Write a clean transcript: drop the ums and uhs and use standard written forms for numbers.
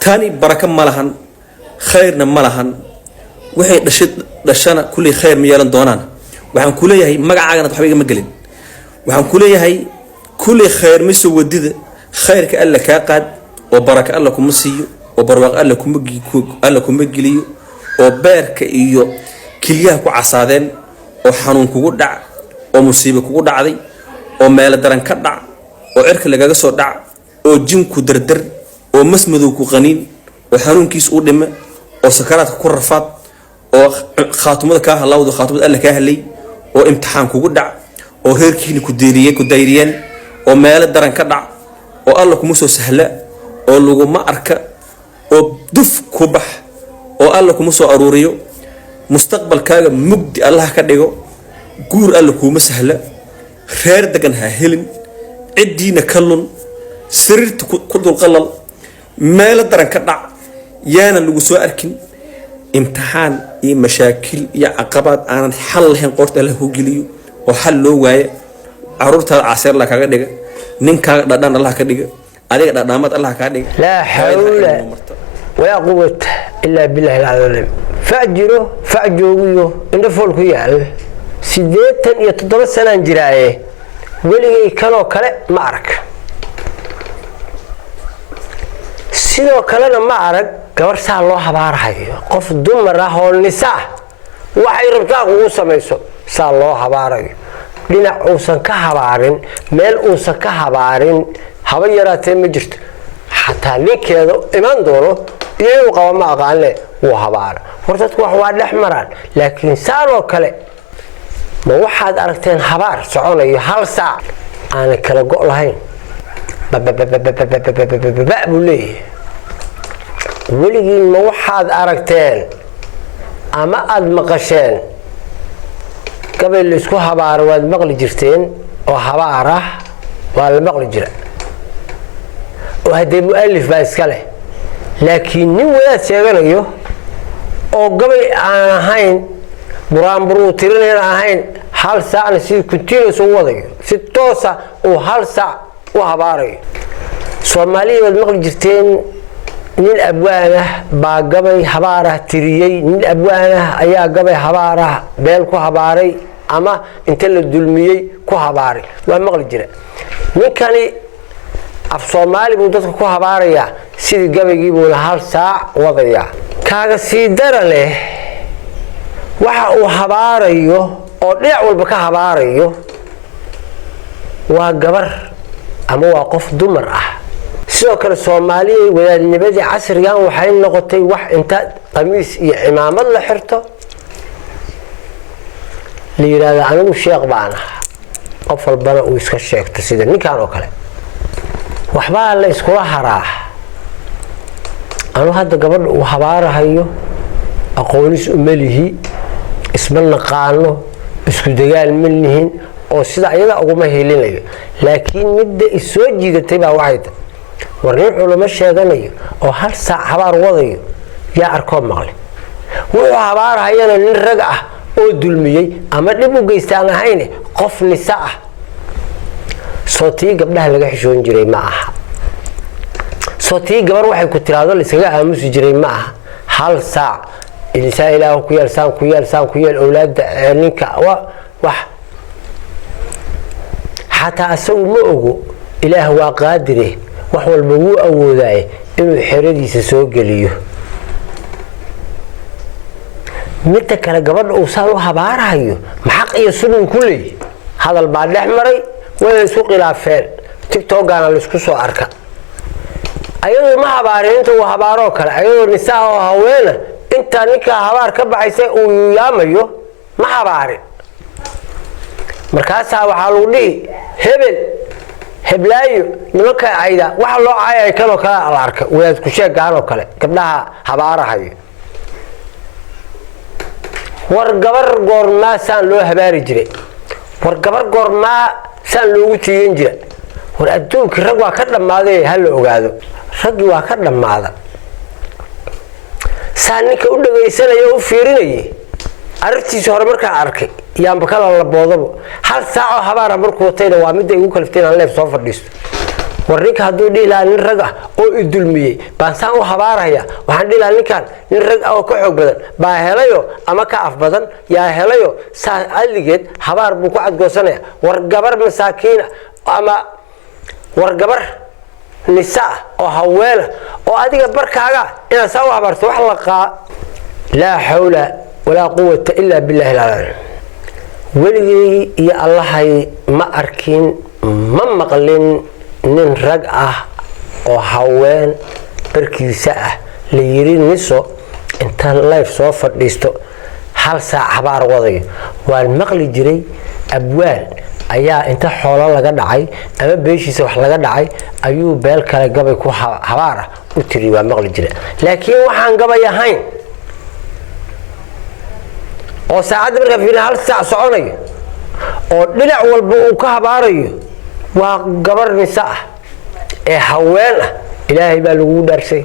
تاني بركة ملهن خيرنا ملهن وحي دشنا كل خير ميالن دونان وحن كليه هي مقعنا تحبيق مقلين وحن كليه هي كل خير مسو وديد خيرك ألا كاقاد وبركة ألا كمسيو وبرواق ألا كمقليو وبارك إيو كليه كعصادين وحنون كودع ومصيبة كودع ذي ومال درن كدع وعرك لقاق سو دع وجين كدردر ومسمدو كغنين وحنون كيس قدمه وسكرات كرفات وخاتمه كاه الله وذو خاتمه الله كاه لي وامتحان كودع وهيركين كديريين ومال درن كدع والله كمسو سهلا ولو ما أركا ودف كبح والله كمسو أروريو مستقبل كاغا مجد الله كدغو غور الله كوما سهلا خير دغنها هلين عدينا كلون سريرت كدل قلل مال درن كدع يانا لوgu soo arkin imtixaan iyo mashaakil iyo caqabad aan xal lahayn qorta la hogiliyo oo xal loo waaye arurta caasir la kaga dhiga ninka dhadhan Allah ka dhiga adiga dhadhamad Allah ka dhiga la hawla wala quwwata illa billahi al-azim fajiro inda foolku yaal 87 sano jiraaye weligay kanoo kale ma arag sidoo kalena ma arag gabar saa loo habaarayo qof dumar ah oo nisaa waxay rabtaa ugu sameeyso saa loo habaarayo dhinac uusan ka habaarin meel uusan ka habaarin haba yaraatee ma jirto xataa ninkeedu iman doono iyo qaba ma aqaanle uu habaar hortadku wax waa dhex maraan laakiin saalo kale ma waxaad aragteen habaar soconayo hal saac aan kala go' lahayn bulay weligii ma waxaad aragteen ama aad maqasheen gabay la isku habaar waad maqli jirteen oo habaar ah waa la maqli jira oo hadee muallif baa iska leh laakiin nin wadaad sheeganayo oo gabay aan ahayn buraanburu tirineen ahayn hal saacna si continuous u wadayo si toosa oo hal saac u habaarayo Soomaaliya waad maqli jirteen nin abwaana baa gabay habaara tiriyay nin abwaana ayaa gabay habaara beel ku habaaray ama inta la dulmiyay ku habaaray waa maqli jira ninkani af Soomaali buu dadku ku habaaraya sidii gabaygii buu hal saac wadaya kaaga sii darale waxa uu habaarayo oo dhinac walba ka habaarayo waa gabar ama waa qof dumar ah sidoo kale Soomaaliya wadaadnimada casrigan waxay noqotay wax inta qamiis iyo cimaamad la xirto liiraada anigu sheekh baana qof walbana uu iska sheegto sida ninkan oo kale waxba la isku haraa anu hadda gabadh uu habaarahayo aqoonis u malihi isma naqaano isku dagaal milnihin oo sida ayada ugu ma helinayo laakiin midda isoo jiidatay baa waxay warnin culimo sheeganayo oo hal saac habaar wadayo yaa arko maqle wuxuu habaarayana nin rag ah oo dulmiyay ama dib u geystaan ahayn qof nisa ah sootii gabdhaha laga xishoon jiray ma aha sootii gabar waxay ku tiraado la iskaga aamusi jiray ma aha hal saac ilaa ilaahu ku yeel awlaada ninka wax حتى أسوي مأجو إله وقادره وحول بوو أوذاي إنه حردي سسوق ليه متى كلا قبل أوصلوا هبارهايو محق يسون كله هذا البعض الأحمري ولا سوق العفال تيك توك أنا لسكسو أركا أيضا ما هبارين أنت وهباروك أيضا النساء وهوينا أنت نكا هبار كبع يسوي وياميو ما هبارين markaas waxa lagu dhigay heblaayo nimanka ayda waxa loo caayay kala kala arka wadaad ku sheegaan oo kale gabdhaha habaarahayo war gabar goorma san loo habaari jiray war gabar goorma san loogu tiyin jiray war adduunka rag waa ka dhamaaday hal ogaado rag waa ka dhamaada saaninka u dhageysanayo u fiirinayay aragtiisa hore marka arkay yaan bakala la boodabo hal saac oo habaara markuu tayna waa mid ay ugu kalifteen aan leef soo fadhiisto warninka hadduu dhihi lahaa nin rag ah oo idulmiyey baan saan u habaaraya waxaan dhihi lahaa ninkan nin rag ah oo ka xoog badan baa helayo ama ka af badan yaa helayo saa aligeed habaar buu ku cadgoosanaya war gabar masaakiina ama war gabar nisaa oo haweena oo adiga barkaaga inaad saa u habaarto wax la qaa laa xawla walaa quwata ilaa billahi al-aliyyil weligay iyo allahay ma arkin ma maqlin nin rag ah oo haween barkiisa ah la yiri niso inta live soo fadhiisto hal saac habaar wadayo waan maqli jiray abwaal ayaa inta xoolo laga dhacay ama beeshiisa wax laga dhacay ayuu beel kale gabay ku habaar u tiri waa maqli jiray laakiin waxaan gabay ahayn oo saacad marka fiina hal saac soconayo oo dhinac walba uu ka habaarayo waa gabar nisaa ee haween ah ilaahay baa lagu dhaarsay